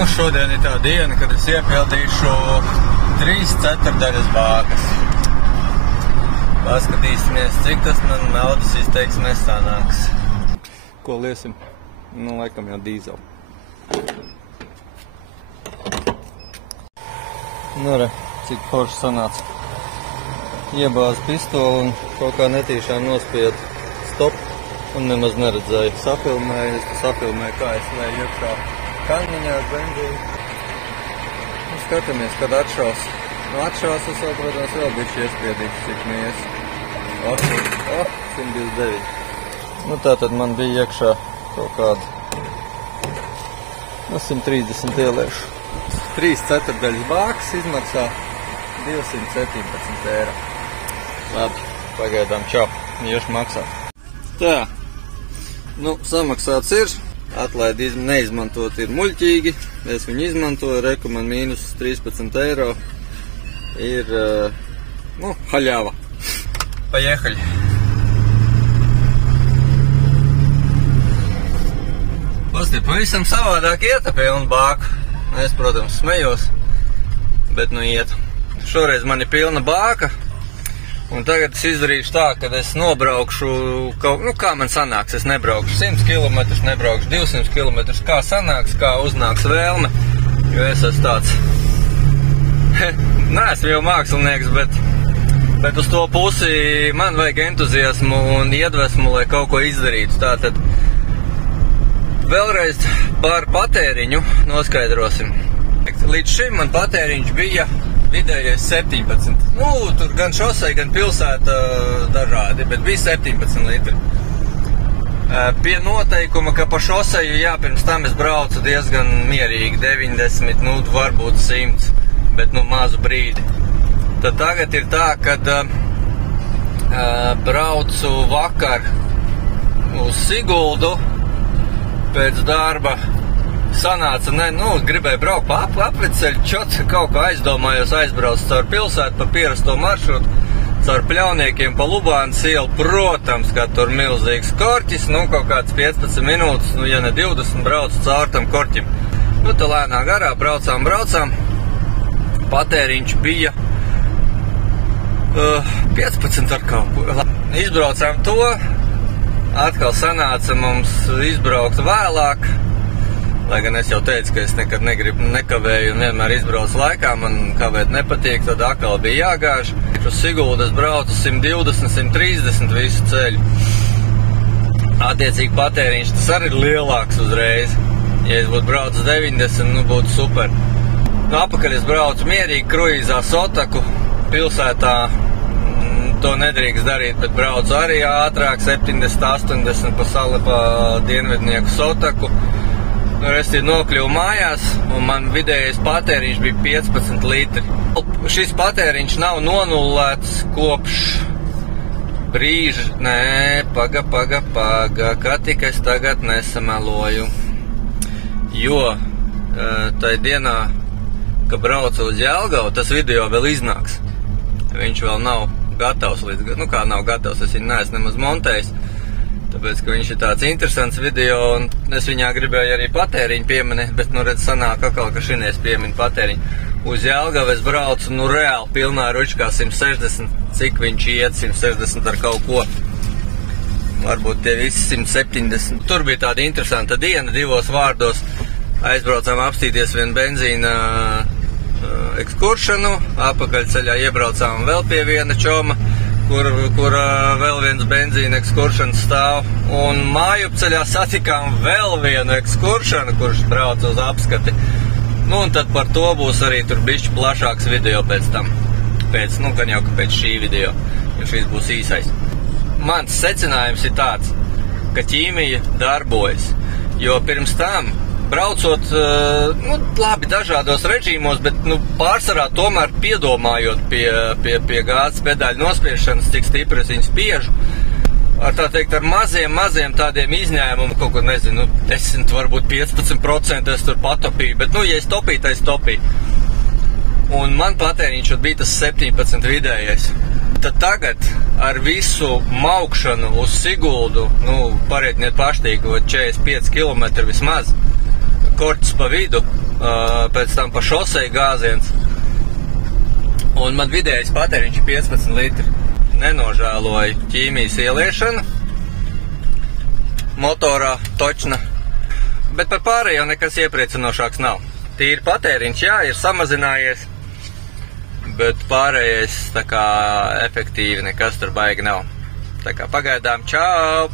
Nu, šodien ir tā diena, kad es iepildīšu 3/4 bākas. Paskatīsimies, cik tas man naudas izteiksmē sanāks. Ko liesim? Nu, laikam jau dīzeli. Nu, re, cik forši sanāca. Iebāz pistoli un kaut kā netīšām nospied stop un nemaz neredzēju. Safilmēju, kā es vēju iekšā kanniņā ar benzīnu. Nu, skatāmies, kad atšaus. Nu, atšaus es vēl, protams, vēl bišķi iespiedīšu, cik mies. 129. Nu, tā tad man bija iekšā kaut kāda 130 ieliešu. 3/4 bākas izmaksā 217 eiro. Labi, pagaidām čau, iešu maksāt. Tā, nu, samaksāts ir, atlaidi neizmantot ir muļķīgi, es viņu izmantoju, reku man mīnus 13 eiro ir, nu, haļāva. Paiehaļ. Pastie, pavisam savādāk ieta pilnu bāku. Es, protams, smejos, bet nu iet. Šoreiz man ir pilna bāka, un tagad es izdarīšu tā, kad es nobraukšu, nu kā man sanāks, es nebraukšu 100 km, nebraukšu 200 km, kā sanāks, kā uznāks vēlme, jo es esmu tāds, neesmu jau mākslinieks, bet uz to pusi man vajag entuziasmu un iedvesmu, lai kaut ko izdarītu. Tātad vēlreiz par patēriņu noskaidrosim. Līdz šim man patēriņš bija vidējais 17. Nu, tur gan šosei, gan pilsēta dažādi, bet bija 17 litri. Pie noteikuma, ka pa šoseju, jā, pirms tam es braucu diezgan mierīgi, 90, nu, varbūt 100, bet, nu, mazu brīdi. Tad tagad ir tā, kad braucu vakar uz Siguldu, pēc darba sanāca, gribēju braukt pa apveceļu, čots, kaut kā aizdomājos aizbraucu caur pilsētu pa pierasto maršrutu, caur Pļauniekiem pa Lubānas ielu, protams, ka tur milzīgs korķis, nu, kaut kāds 15 minūtes, nu, ja ne 20, braucu caur tam korķim. Nu, tā lēnā garā braucām, patēriņš bija 15 ar kaut ko. Izbraucām to, atkal sanāca mums izbraukt vēlāk, lai gan es jau teicu, ka es nekad nekavēju un vienmēr izbraucu laikā, man kavēt nepatīk, tad atkal bija jāgāž. Uz Siguldu es braucu 120, 130 visu ceļu. Attiecīgi patēriņš tas arī ir lielāks uzreiz. Ja es būtu braucis 90, nu būtu super. Nu, apakaļ es braucu mierīgi kruīzā Sotaku, pilsētā to nedrīkst darīt, bet braucu arī ātrāk, 70, 80 pa dienvidnieku Sotaku. Nu, es nokļuvu mājās, un man vidējais patēriņš bija 15 litri. Šis patēriņš nav nonullēts kopš brīža, paga, kā tik es tagad nesameloju. Jo tai dienā, kad braucu uz Jelgavu, tas video vēl iznāks. Viņš vēl nav gatavs līdz, nu kā nav gatavs, es viņu neesmu nemaz montējis. Tāpēc, ka viņš ir tāds interesants video, un es viņā gribēju arī patēriņu pieminēt, bet, nu, redz, sanāk atkal, ka šinies pieminu patēriņu. Uz Jelgavu es braucu, nu, reāli pilnā ručkā 160, cik viņš iet, 160 ar kaut ko. Varbūt tie visi 170. Tur bija tāda interesanta diena, 2 vārdos. Aizbraucām apstīties vienu benzīna ekskuršanu, apakaļceļā iebraucām vēl pie viena čoma, kur vēl viens benzīna ekskuršanas stāv, un mājupceļā satikām vēl vienu ekskuršanu, kurš brauc uz apskati. Nu, un tad par to būs arī tur bišķi plašāks video pēc tam. Nu, gan jau, ka pēc šī video, jo šīs būs īsais. Mans secinājums ir tāds, ka ķīmija darbojas, jo pirms tam braucot, nu, labi, dažādos režīmos, bet, nu, pārsvarā tomēr piedomājot pie gāzes pedāļu nospiešanas, cik stipri es viņu spiežu, ar tā teikt, ar maziem tādiem izņēmumiem, kaut ko nezinu, 10, varbūt 15% es tur patopīju, bet, nu, ja es topīju, tad es topīju. Un man patēriņš bija tas 17 vidējais. Tad tagad ar visu maukšanu uz Siguldu, nu, pareitniet paštīgi, 45 km vismaz, korķis pa vidu, pēc tam pa šoseju gāziens. Un man vidējais patēriņš 15 litri. Nenožēloju ķīmijas ieliešanu motorā, točna. Bet par pārējo nekas iepriecinošāks nav. Tīri patēriņš, jā, ir samazinājies, bet pārējais tā kā efektīvi nekas tur baigi nav. Tā kā pagaidām čau!